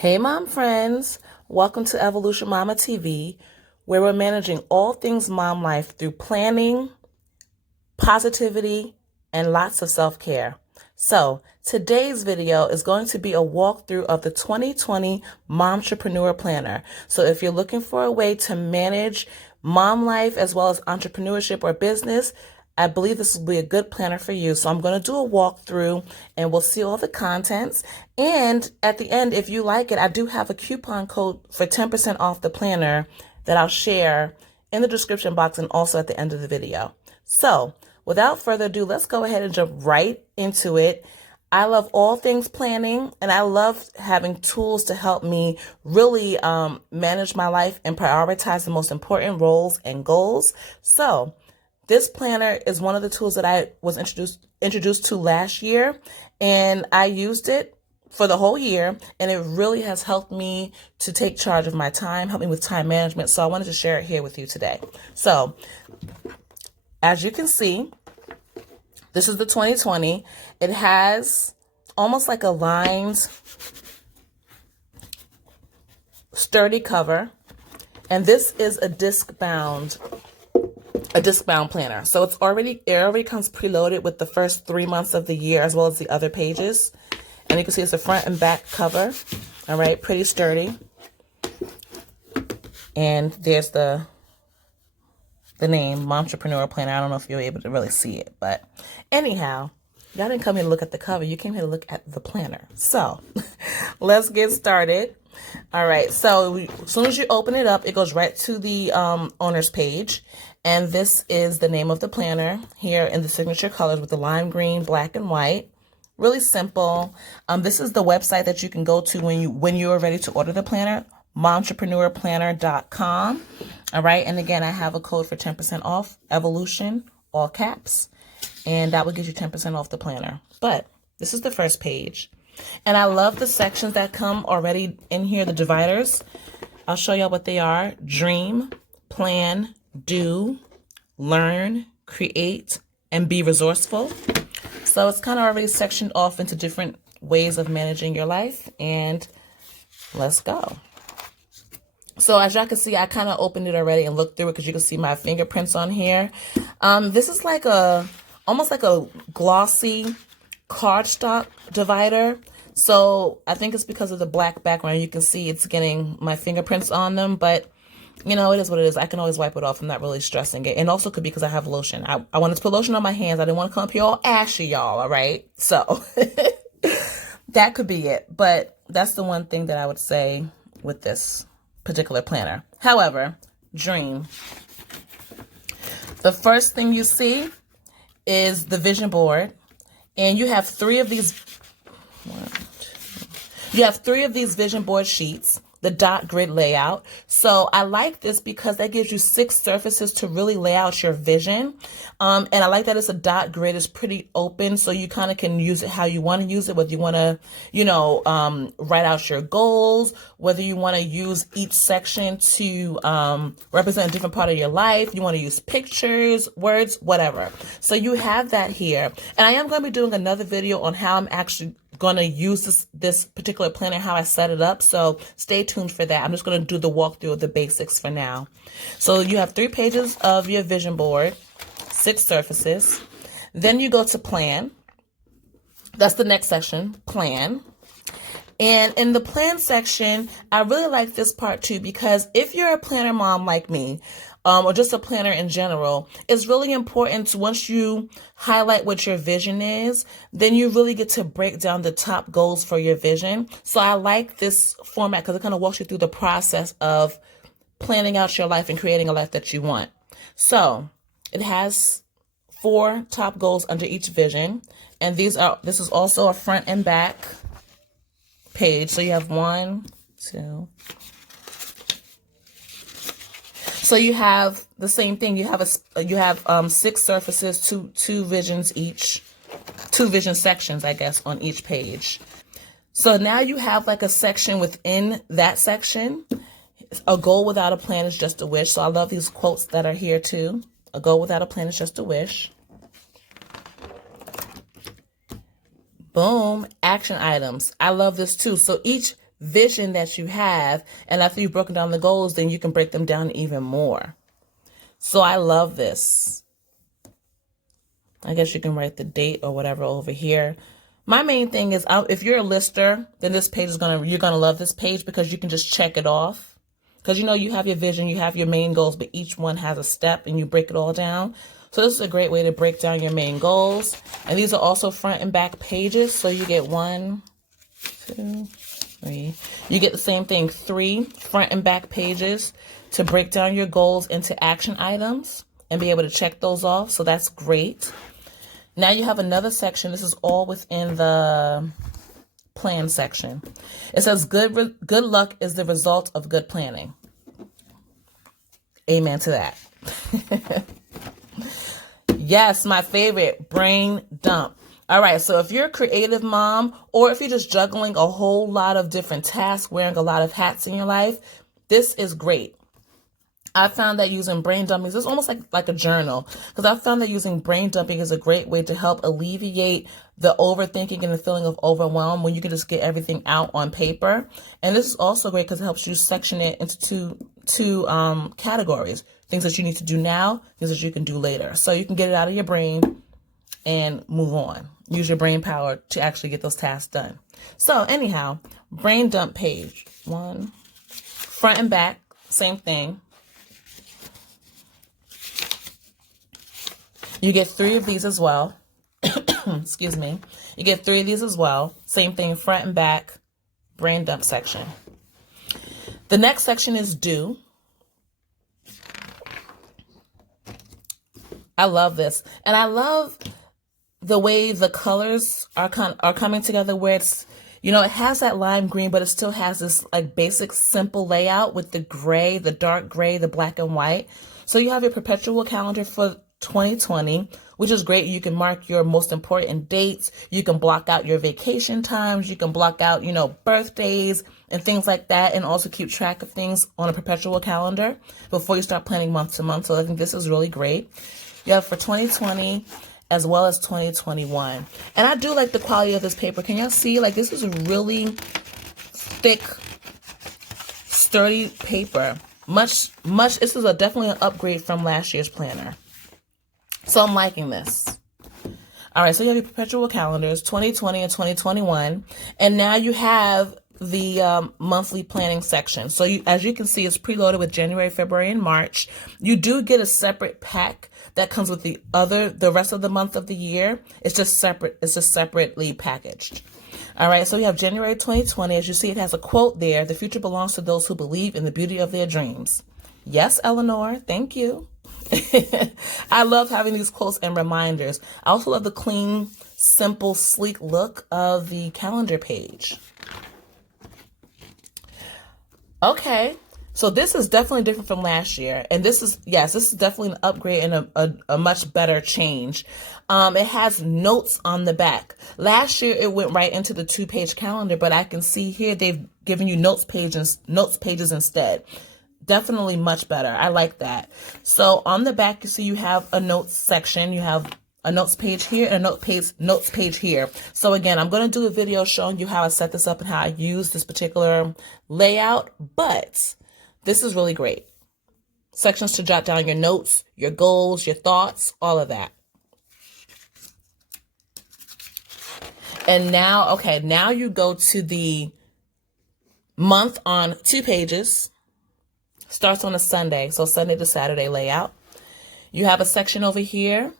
Hey mom friends, welcome to Evolution Mama TV, where we're managing all things mom life through planning, positivity, and lots of self-care. So today's video is going to be a walkthrough of the 2020 Momtrepreneur Planner. So if you're looking for a way to manage mom life as well as entrepreneurship or business, I believe this will be a good planner for you. So I'm going to do a walkthrough and we'll see all the contents. And at the end, if you like it, I do have a coupon code for 10% off the planner that I'll share in the description box and also at the end of the video. So without further ado, let's go ahead and jump right into it. I love all things planning, and I love having tools to help me really manage my life and prioritize the most important roles and goals. So this planner is one of the tools that I was introduced to last year, and I used it for the whole year, and it really has helped me to take charge of my time, help me with time management. So I wanted to share it here with you today. So as you can see, this is the 2020. It has almost like a lined, sturdy cover, and this is a disc bound planner. So it already comes preloaded with the first 3 months of the year as well as the other pages. And you can see it's a front and back cover. All right, pretty sturdy. And there's the name, Momtrepreneur Planner. I don't know if you're able to really see it, but anyhow, y'all didn't come here to look at the cover. You came here to look at the planner. So let's get started. All right, so as soon as you open it up, it goes right to the owner's page. And this is the name of the planner here in the signature colors with the lime green, black, and white. Really simple. This is the website that you can go to when you are ready to order the planner, momtrepreneurplanner.com. All right, and again, I have a code for 10% off, Evolution, all caps, and that will get you 10% off the planner. But this is the first page. And I love the sections that come already in here, the dividers. I'll show y'all what they are. Dream, plan, do, learn, create, and be resourceful. So it's kind of already sectioned off into different ways of managing your life. And let's go. So as y'all can see, I kind of opened it already and looked through it because you can see my fingerprints on here. This is like almost like a glossy cardstock divider. So I think it's because of the black background. You can see it's getting my fingerprints on them, but you know, it is what it is. I can always wipe it off. I'm not really stressing it. And also could be because I have lotion. I wanted to put lotion on my hands. I didn't want to come up here all ashy, y'all. All right. So that could be it. But that's the one thing that I would say with this particular planner. However, dream. The first thing you see is the vision board. And you have three of these vision board sheets, the dot grid layout. So I like this because that gives you 6 surfaces to really lay out your vision. And I like that it's a dot grid. It's pretty open, so you kind of can use it how you want to use it, whether you want to, write out your goals, whether you want to use each section to represent a different part of your life. You want to use pictures, words, whatever. So you have that here. And I am going to be doing another video on how I'm actually going to use this particular planner, how I set it up. So stay tuned for that. I'm just going to do the walkthrough of the basics for now. So you have 3 pages of your vision board, 6 surfaces. Then you go to plan. That's the next section, plan. And in the plan section, I really like this part too, because if you're a planner mom like me, or just a planner in general, it's really important once you highlight what your vision is, then you really get to break down the top goals for your vision. So I like this format because it kind of walks you through the process of planning out your life and creating a life that you want. So it has 4 top goals under each vision. And this is also a front and back page. So you have 1, 2. So you have the same thing. You have 6 surfaces, two visions each, 2 vision sections, I guess, on each page. So now you have like a section within that section. A goal without a plan is just a wish. So I love these quotes that are here too. A goal without a plan is just a wish. Boom, action items. I love this too. So each vision that you have. And after you've broken down the goals, then you can break them down even more. So I love this. I guess you can write the date or whatever over here. My main thing is, if you're a lister, then this page you're gonna love this page because you can just check it off. Because you have your vision, you have your main goals, but each one has a step and you break it all down. So this is a great way to break down your main goals. And these are also front and back pages. So you get 1, 2, 3. You get the same thing, 3 front and back pages to break down your goals into action items and be able to check those off. So that's great. Now you have another section. This is all within the plan section. It says good luck is the result of good planning. Amen to that. Yes, my favorite, brain dump. All right, so if you're a creative mom, or if you're just juggling a whole lot of different tasks, wearing a lot of hats in your life, this is great. I found that using brain dumping is almost like a journal, because I found that using brain dumping is a great way to help alleviate the overthinking and the feeling of overwhelm when you can just get everything out on paper. And this is also great because it helps you section it into two categories: things that you need to do now, things that you can do later. So you can get it out of your brain and move on. Use your brain power to actually get those tasks done. So anyhow, brain dump page 1, front and back, same thing. You get 3 of these as well. Excuse me. You get 3 of these as well. Same thing, front and back, brain dump section. The next section is due. I love this. And I love the way the colors are coming together, where it's, it has that lime green, but it still has this like basic simple layout with the gray, the dark gray, the black and white. So you have your perpetual calendar for 2020, which is great. You can mark your most important dates. You can block out your vacation times. You can block out, birthdays and things like that, and also keep track of things on a perpetual calendar before you start planning month to month. So I think this is really great. You have for 2020 as well as 2021. And I do like the quality of this paper. Can y'all see? Like, this is a really thick, sturdy paper. This is definitely an upgrade from last year's planner. So I'm liking this. All right, so you have your perpetual calendars, 2020 and 2021. And now you have the monthly planning section. So as you can see, it's preloaded with January, February, and March. You do get a separate pack that comes with the rest of the month of the year. It's just separate. It's just separately packaged. All right, so you have January 2020. As you see, it has a quote there: "The future belongs to those who believe in the beauty of their dreams." Yes, Eleanor, thank you. I love having these quotes and reminders. I also love the clean, simple, sleek look of the calendar page. Okay, so this is definitely different from last year. And this is definitely an upgrade and a much better change. It has notes on the back. Last year, it went right into the 2-page calendar, but I can see here they've given you notes pages instead. Definitely much better. I like that. So on the back, you see you have a notes section. You have a notes page here and a notes page here. So again, I'm going to do a video showing you how I set this up and how I use this particular layout, but this is really great. Sections to jot down your notes, your goals, your thoughts, all of that. And now you go to the month on 2 pages. Starts on a Sunday, so Sunday to Saturday layout. You have a section over here,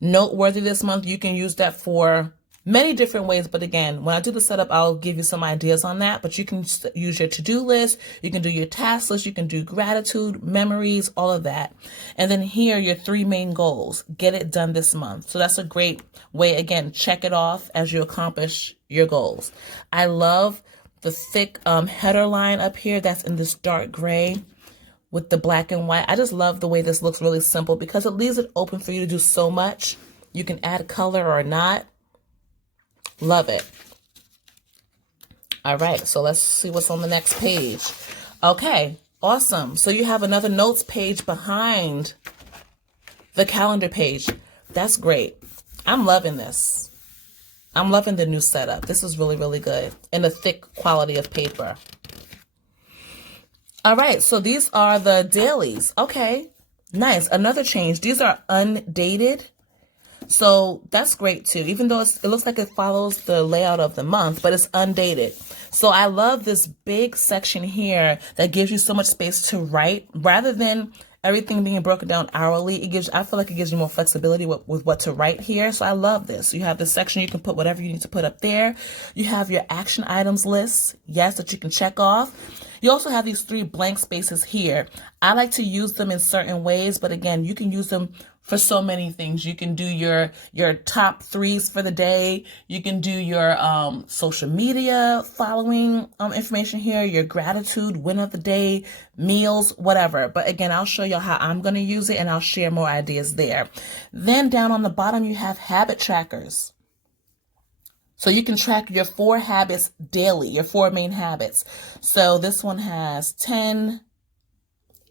noteworthy this month. You can use that for many different ways, but again, when I do the setup, I'll give you some ideas on that. But you can use your to-do list, you can do your task list, you can do gratitude, memories, all of that. And then here, your 3 main goals. Get it done this month. So that's a great way, again, check it off as you accomplish your goals. I love the thick header line up here that's in this dark gray with the black and white. I just love the way this looks really simple because it leaves it open for you to do so much. You can add color or not. Love it. All right, so let's see what's on the next page. Okay, awesome. So you have another notes page behind the calendar page. That's great. I'm loving this. I'm loving the new setup. This is really, really good. And the thick quality of paper. All right, so these are the dailies. Okay, nice. Another change. These are undated. So that's great too, even though it looks like it follows the layout of the month, but it's undated. So I love this big section here that gives you so much space to write rather than everything being broken down hourly. I feel like it gives you more flexibility with what to write here. So I love this. You have this section, you can put whatever you need to put up there. You have your action items list, yes, that you can check off. You also have these 3 blank spaces here. I like to use them in certain ways, but again, you can use them for so many things. You can do your top 3s for the day. You can do your social media following information here, your gratitude, win of the day, meals, whatever. But again, I'll show you how I'm going to use it and I'll share more ideas there. Then down on the bottom, you have habit trackers. So you can track your 4 habits daily, your 4 main habits. So this one has 10,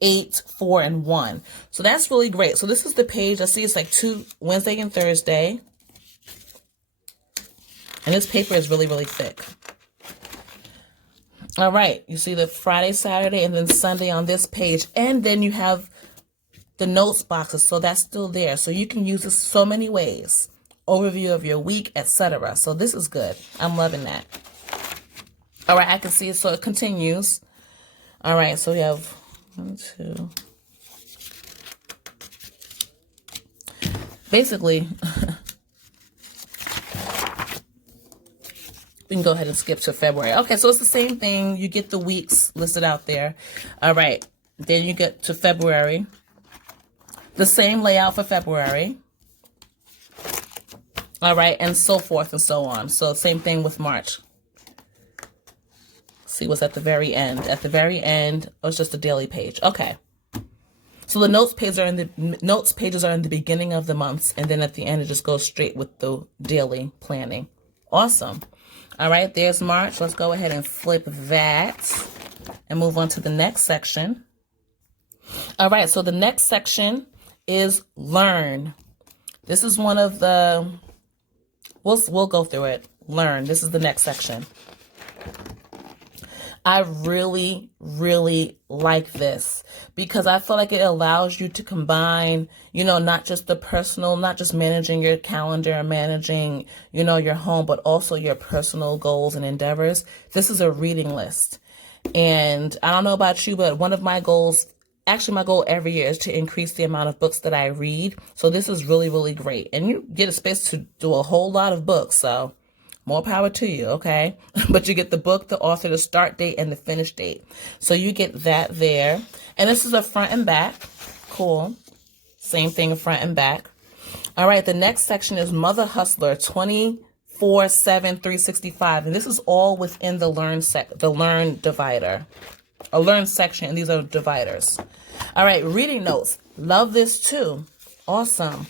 8, 4, and 1. So that's really great. So this is the page. I see it's like Wednesday and Thursday. And this paper is really, really thick. All right. You see the Friday, Saturday, and then Sunday on this page. And then you have the notes boxes. So that's still there. So you can use this so many ways. Overview of your week, etc. So this is good. I'm loving that. All right, I can see it. So it continues. All right, so we have 1, 2. Basically, we can go ahead and skip to February. Okay, so it's the same thing. You get the weeks listed out there. All right, then you get to February. The same layout for February. All right, and so forth and so on. So same thing with March. See what's at the very end. At the very end, oh, it's just a daily page. Okay. So the notes pages are in the beginning of the months, and then at the end it just goes straight with the daily planning. Awesome. All right, there's March. Let's go ahead and flip that and move on to the next section. All right, so the next section is learn. This is one of the We'll go through it. Learn. This is the next section. I really, really like this because I feel like it allows you to combine, not just the personal, not just managing your calendar and managing, your home, but also your personal goals and endeavors. This is a reading list. And I don't know about you, but one of my goals, actually my goal every year, is to increase the amount of books that I read. So this is really, really great. And you get a space to do a whole lot of books. So more power to you, okay? But you get the book, the author, the start date, and the finish date. So you get that there. And this is a front and back. Cool. Same thing, front and back. All right, the next section is Mother Hustler 24/7, 365. And this is all within the Learn divider. A Learn section, and these are dividers. All right, reading notes. Love this too. Awesome.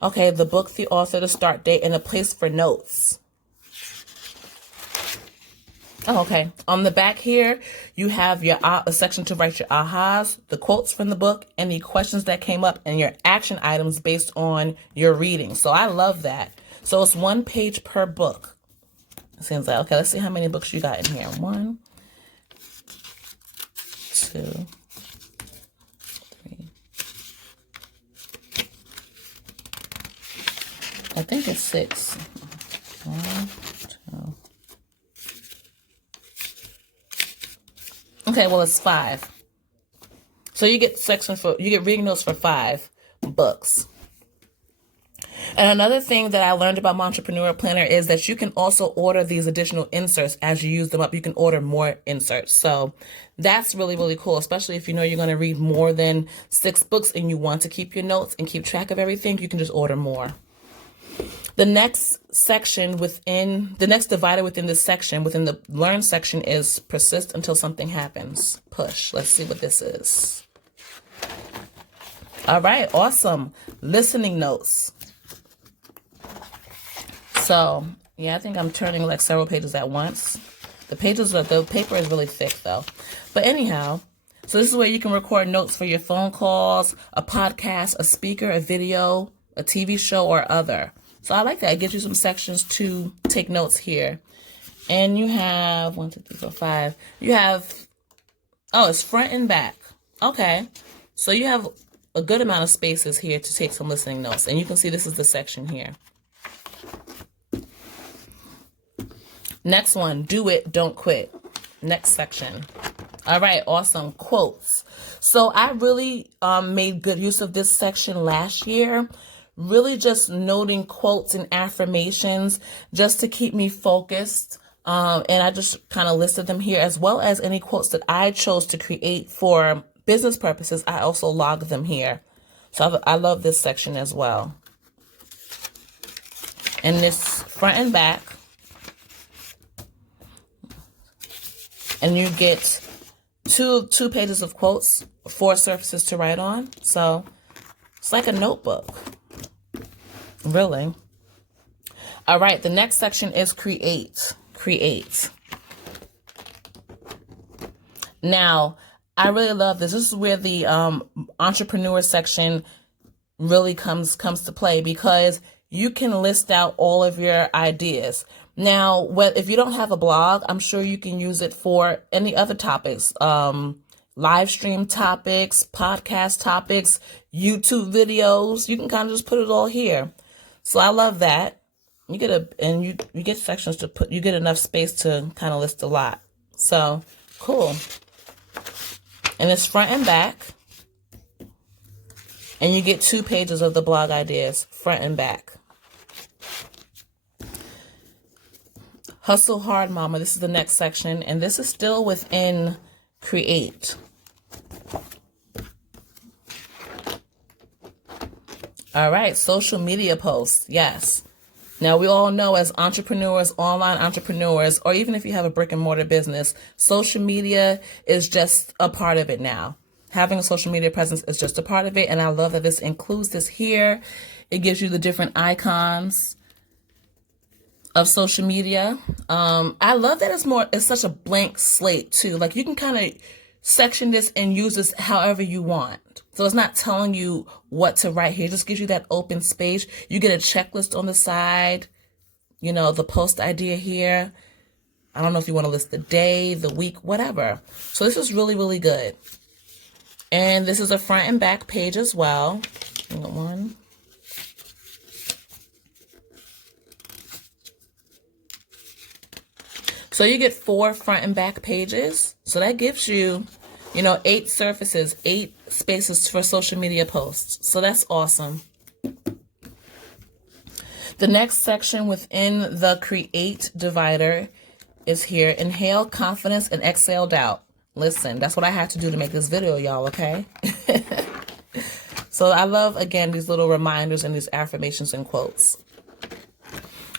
Okay, the book, the author, the start date, and a place for notes. Oh, okay. On the back here, you have a section to write your ahas, the quotes from the book, and the questions that came up, and your action items based on your reading. So I love that. So it's 1 page per book. It seems like, okay, let's see how many books you got in here. 1, 2, 3. I think it's 6. 1, 2. Okay, well, it's 5. So you get reading notes for 5 books. And another thing that I learned about Momtrepreneur Planner is that you can also order these additional inserts as you use them up. You can order more inserts. So that's really, really cool, especially if you know you're going to read more than 6 books and you want to keep your notes and keep track of everything. You can just order more. The next divider within this section, within the Learn section, is persist until something happens. Push. Let's see what this is. All right, awesome. Listening notes. So, yeah, I think I'm turning like several pages at once. The paper is really thick though. But anyhow, so this is where you can record notes for your phone calls, a podcast, a speaker, a video, a TV show, or other. So I like that. It gives you some sections to take notes here. And you have 1, 2, 3, 4, 5. You have, oh, it's front and back. Okay. So you have a good amount of spaces here to take some listening notes. And you can see this is the section here. Next one, do it, don't quit. Next section. All right, awesome. Quotes. So I really made good use of this section last year. Really just noting quotes and affirmations just to keep me focused. And I just kind of listed them here, as well as any quotes that I chose to create for business purposes. I also log them here. So I love this section as well. And this front and back. And you get two pages of quotes, 4 surfaces to write on. So it's like a notebook, really. All right, the next section is create. Now, I really love this. This is where the entrepreneur section really comes to play, because you can list out all of your ideas. Now, if you don't have a blog, I'm sure you can use it for any other topics, live stream topics, podcast topics, YouTube videos. You can kind of just put it all here. So I love that. You get sections to put, you get enough space to kind of list a lot. So cool. And it's front and back. And you get 2 pages of the blog ideas, front and back. Hustle hard, mama. This is the next section, and this is still within create. All right, social media posts. Yes. Now, we all know as entrepreneurs, online entrepreneurs, or even if you have a brick and mortar business, social media is just a part of it now. Having a social media presence is just a part of it, and I love that this includes this here. It gives you the different icons of social media. I love that it's such a blank slate too. Like, you can kind of section this and use this however you want. So it's not telling you what to write here. It just gives you that open space. You get a checklist on the side, you know, the post idea here. I don't know if you want to list the day, the week, whatever. So this is really, really good. And this is a front and back page as well. One. So you get 4 front and back pages. So that gives you, 8 surfaces, 8 spaces for social media posts. So that's awesome. The next section within the create divider is here. Inhale confidence and exhale doubt. Listen, that's what I had to do to make this video, y'all, okay? So I love, again, these little reminders and these affirmations and quotes.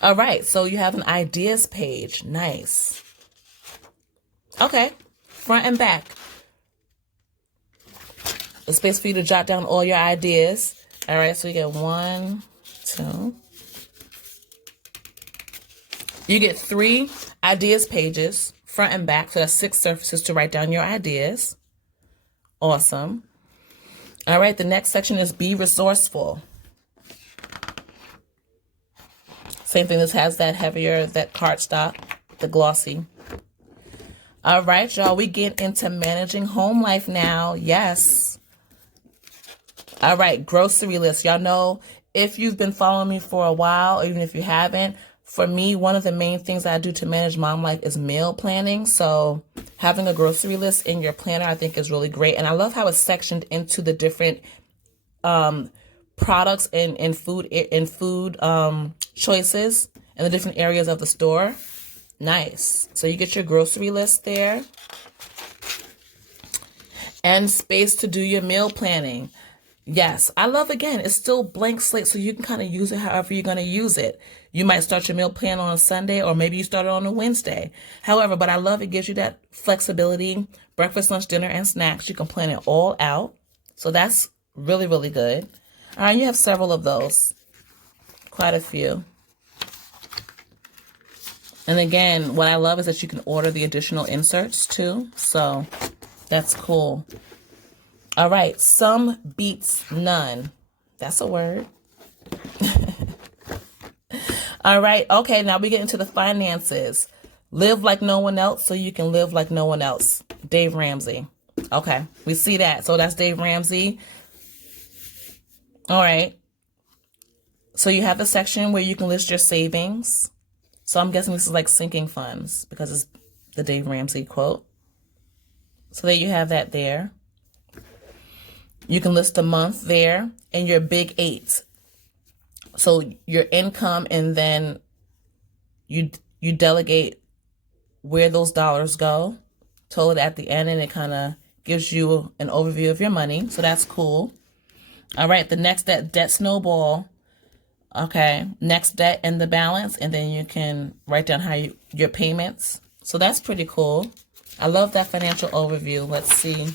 All right, so you have an ideas page. Nice. Okay, front and back. A space for you to jot down all your ideas. All right, so you get 1, 2. You get 3 ideas pages, front and back, so that's 6 surfaces to write down your ideas. Awesome. All right, the next section is be resourceful. Same thing, this has that heavier, that cardstock, the glossy. All right, y'all, we get into managing home life now. Yes. All right, grocery list. Y'all know, if you've been following me for a while, or even if you haven't, for me, one of the main things I do to manage mom life is meal planning. So having a grocery list in your planner, I think, is really great. And I love how it's sectioned into the different products and food choices in the different areas of the store. Nice. So you get your grocery list there. And space to do your meal planning. Yes, I love, again, it's still blank slate, so you can kind of use it however you're going to use it. You might start your meal plan on a Sunday, or maybe you start it on a Wednesday. However, but I love it gives you that flexibility. Breakfast, lunch, dinner, and snacks. You can plan it all out. So that's really, really good. All right, you have several of those. Quite a few. And again, what I love is that you can order the additional inserts too. So that's cool. All right, some beats none. That's a word. All right. Okay. Now we get into the finances. Live like no one else so you can live like no one else. Dave Ramsey. Okay. We see that. So that's Dave Ramsey. All right. So you have a section where you can list your savings. So I'm guessing this is like sinking funds because it's the Dave Ramsey quote. So there you have that there. You can list a month there and your big eight. So your income, and then you delegate where those dollars go, total at the end, and it kind of gives you an overview of your money. So that's cool. All right, the next debt snowball. Okay, next debt and the balance, and then you can write down how your payments. So that's pretty cool. I love that financial overview. Let's see.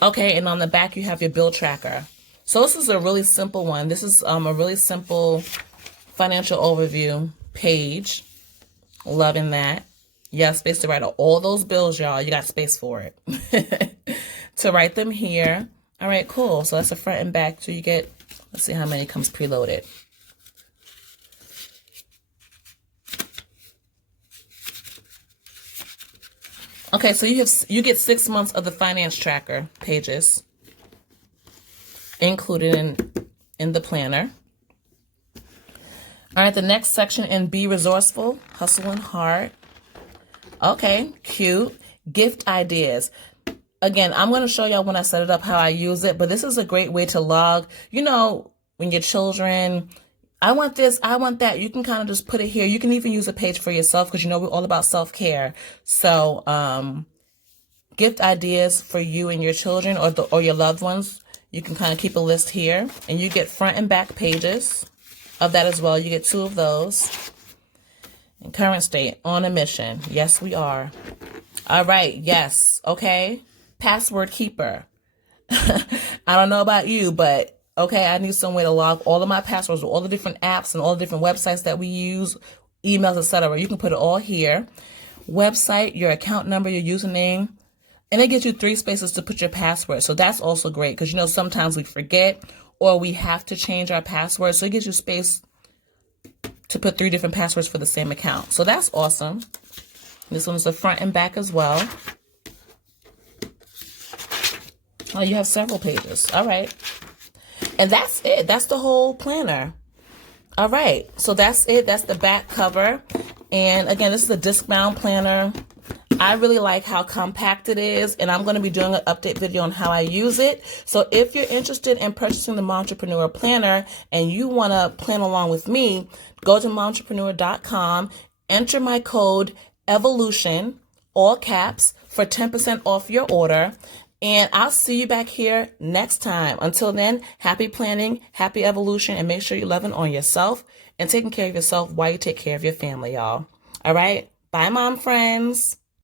Okay, and on the back you have your bill tracker. So this is a really simple one. This is a really simple financial overview page. Loving that. You have space to write all those bills, y'all. You got space for it. To write them here. All right, cool. So that's the front and back. So you get, let's see how many comes preloaded. Okay, so you get 6 months of the finance tracker pages included in the planner. All right, the next section in Be Resourceful, Hustle and Hard. Okay, cute. Gift ideas. Again, I'm going to show y'all when I set it up how I use it, but this is a great way to log, you know, when your children, I want this, I want that. You can kind of just put it here. You can even use a page for yourself because you know we're all about self-care. So gift ideas for you and your children or your loved ones. You can kind of keep a list here, and you get front and back pages of that as well. You get 2 of those. In current state, on a mission. Yes, we are. All right. Yes. Okay. Password keeper. I don't know about you, but okay, I need some way to log all of my passwords, all the different apps and all the different websites that we use, emails, etc. You can put it all here. Website, your account number, your username, and it gives you 3 spaces to put your password. So that's also great because, you know, sometimes we forget or we have to change our password. So it gives you space to put 3 different passwords for the same account. So that's awesome. This one's the front and back as well. Oh, you have several pages. All right. And that's it. That's the whole planner. All right. So that's it. That's the back cover. And again, this is a disc-bound planner. I really like how compact it is, and I'm going to be doing an update video on how I use it. So if you're interested in purchasing the Momtrepreneur Planner and you want to plan along with me, go to momtrepreneur.com, enter my code EVOLUTION, all caps, for 10% off your order. And I'll see you back here next time. Until then, happy planning, happy evolution, and make sure you're loving on yourself and taking care of yourself while you take care of your family, y'all. All right? Bye, mom friends.